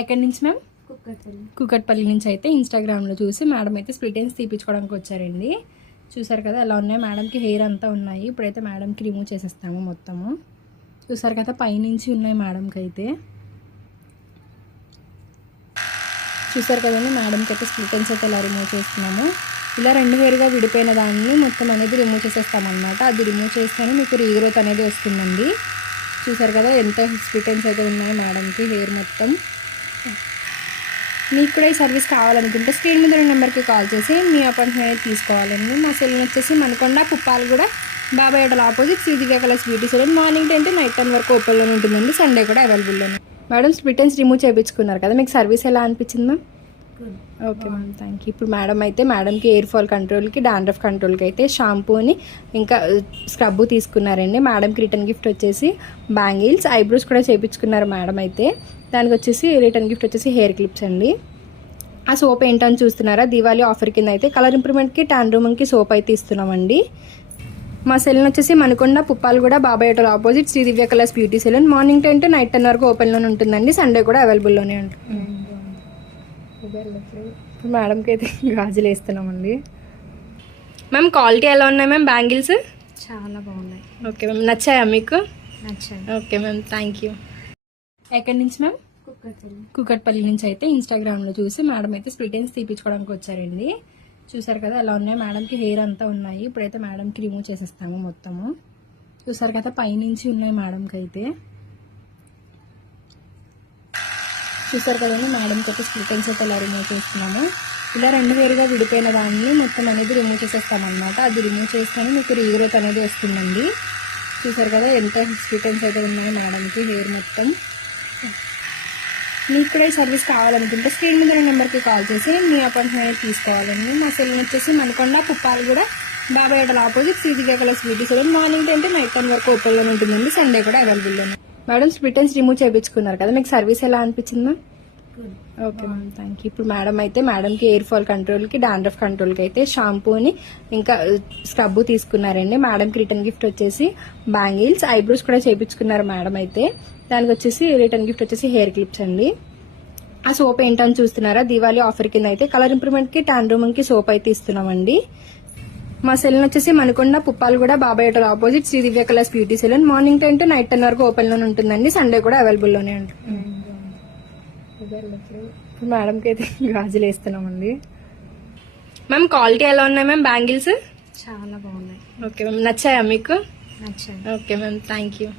ఎక్కడి నుంచి మ్యామ్? కుకట్పల్లి నుంచి అయితే ఇన్స్టాగ్రామ్లో చూసి మేడం అయితే స్ప్లిట్ ఎండ్స్ తీపించుకోవడానికి వచ్చారండి. చూసారు కదా ఎలా ఉన్నాయి మేడంకి, హెయిర్ అంతా ఉన్నాయి. ఇప్పుడైతే మేడంకి రిమూవ్ చేసేస్తాము మొత్తము. చూసారు కదా పైనుంచి ఉన్నాయి మేడంకి అయితే. చూసారు కదండి మేడంకి అయితే స్ప్లిట్ ఎండ్స్ అయితే ఇలా రిమూవ్ చేస్తున్నాము. ఇలా రెండు హెయిర్గా విడిపోయిన దాన్ని మొత్తం అనేది రిమూవ్ చేసేస్తామన్నమాట. అది రిమూవ్ చేస్తేనే మీకు రీగ్రోత్ అనేది వస్తుందండి. చూసారు కదా ఎంత స్ప్లిట్ ఎండ్స్ అయితే ఉన్నాయి మేడంకి, హెయిర్ మొత్తం. మీకు కూడా ఈ సర్వీస్ కావాలనుకుంటే స్క్రీన్ మీద నెంబర్కి కాల్ చేసి మీ అపాయింట్మెంట్ అనేది తీసుకోవాలండి. మా సెల్ వచ్చేసి Manikonda Puppalaguda Babai hotel opposite Sridivya colours beauty salon. Morning 10 to night 10 వరకు ఓపెన్లోనే ఉంటుందండి. సండే కూడా అవైలబుల్లోనే. మేడం స్ప్లిట్ ఎండ్స్ రిమూవ్ చేయించుకున్నారు కదా, మీకు సర్వీస్ ఎలా అనిపించింది ma'am? Okay ma'am, thank you. ఇప్పుడు మేడం అయితే మేడంకి హెయిర్ ఫాల్ కంట్రోల్కి, డాండ్రఫ్ కంట్రోల్కి అయితే షాంపూని ఇంకా స్క్రబ్బు తీసుకున్నారండి. మేడంకి రిటర్న్ గిఫ్ట్ వచ్చేసి బ్యాంగిల్స్, ఐబ్రోస్ కూడా చేయించుకున్నారు మేడం అయితే. దానికి వచ్చేసి రిటర్న్ గిఫ్ట్ వచ్చేసి హెయిర్ క్లిప్స్ అండి. ఆ సోప్ ఏంటని చూస్తున్నారా, దీవాళీ ఆఫర్ కింద అయితే కలర్ ఇంప్రూవ్మెంట్కి, టాన్ రూమింగ్కి సోప్ అయితే ఇస్తున్నామండి. మా సెలూన్ వచ్చేసి Manikonda Puppalaguda Babai hotel opposite Sridivya colours beauty salon. Morning 10 to night 10 వరకు ఓపెన్లోనే ఉంటుందండి. సండే కూడా అవైలబుల్లోనే ఉంటుంది. ఇప్పుడు మేడంకి అయితే గాజులు వేస్తున్నామండి. మ్యామ్ క్వాలిటీ ఎలా ఉన్నాయి మ్యామ్ బ్యాంగిల్స్? చాలా బాగున్నాయి. ఓకే మ్యామ్, నచ్చాయా మీకు? నచ్చాయి. Okay ma'am, thank you. ఎక్కడి నుంచి మ్యామ్? కుకట్పల్లి నుంచి అయితే ఇన్స్టాగ్రామ్లో చూసి మేడం అయితే స్ప్లిట్ ఎండ్స్ తీపించుకోవడానికి వచ్చారండి. చూసారు కదా ఎలా ఉన్నాయి మేడంకి, హెయిర్ అంతా ఉన్నాయి. ఇప్పుడైతే మేడంకి రిమూవ్ చేసేస్తాము మొత్తము. చూసారు కదా పైనుంచి ఉన్నాయి మేడంకి అయితే. చూసారు కదండి మేడంకి అయితే స్ప్లిట్ ఎండ్స్ అయితే ఇలా రిమూవ్ చేస్తున్నాము. ఇలా రెండు హెయిర్గా విడిపోయిన దాన్ని మొత్తం అనేది రిమూవ్ చేసేస్తామన్నమాట. అది రిమూవ్ చేస్తేనే మీకు రీగ్రోత్ అనేది వస్తుందండి. చూసారు కదా ఎంత స్ప్లిట్ ఎండ్స్ అయితే ఉన్నాయి మేడంకి, హెయిర్ మొత్తం. మీకు కూడా ఈ సర్వీస్ కావాలనుకుంటే స్క్రీన్ మీద నెంబర్కి కాల్ చేసి మీ అపాయింట్మెంట్ అనేది తీసుకోవాలండి. మా సెలూన్ వచ్చేసి Manikonda Puppalaguda Babai hotel opposite Sridivya colours beauty salon. Morning 10 to night 10 వరకు ఓపెన్లోనే ఉంటుందండి. సండే కూడా అవైలబుల్లోనే. మేడం స్ప్లిట్ ఎండ్స్ రిమూవ్ చేయించుకున్నారు కదా, మీకు సర్వీస్ ఎలా అనిపించింది ma'am? Okay ma'am, thank you. ఇప్పుడు మేడం అయితే మేడంకి హెయిర్ ఫాల్ కంట్రోల్కి, డాండ్రఫ్ కంట్రోల్కి అయితే షాంపూని ఇంకా స్క్రబ్బు తీసుకున్నారండి. మేడంకి రిటర్న్ గిఫ్ట్ వచ్చేసి బ్యాంగిల్స్, ఐబ్రోస్ కూడా చేయించుకున్నారు మేడం అయితే. దానికి వచ్చేసి రిటర్న్ గిఫ్ట్ వచ్చేసి హెయిర్ క్లిప్స్ అండి. ఆ సోప్ ఏంటని చూస్తున్నారా, దీవాళీ ఆఫర్ కింద అయితే కలర్ ఇంప్రూవ్మెంట్కి, టాన్ రూమింగ్కి సోప్ అయితే ఇస్తున్నామండి. మా సెలూన్ వచ్చేసి Manikonda Puppalaguda Babai hotel opposite Sridivya colours beauty salon. Morning 10 to night 10 వరకు ఓపెన్లోనే ఉంటుందండి. సండే కూడా అవైలబుల్లోనే ఉంటుంది. ఇప్పుడు మేడంకి అయితే గాజులు వేస్తున్నామండి. మ్యామ్ క్వాలిటీ ఎలా ఉన్నాయి మ్యామ్ బ్యాంగిల్స్? చాలా బాగున్నాయి. ఓకే మ్యామ్, నచ్చాయా మీకు? నచ్చాయి. Okay ma'am, thank you.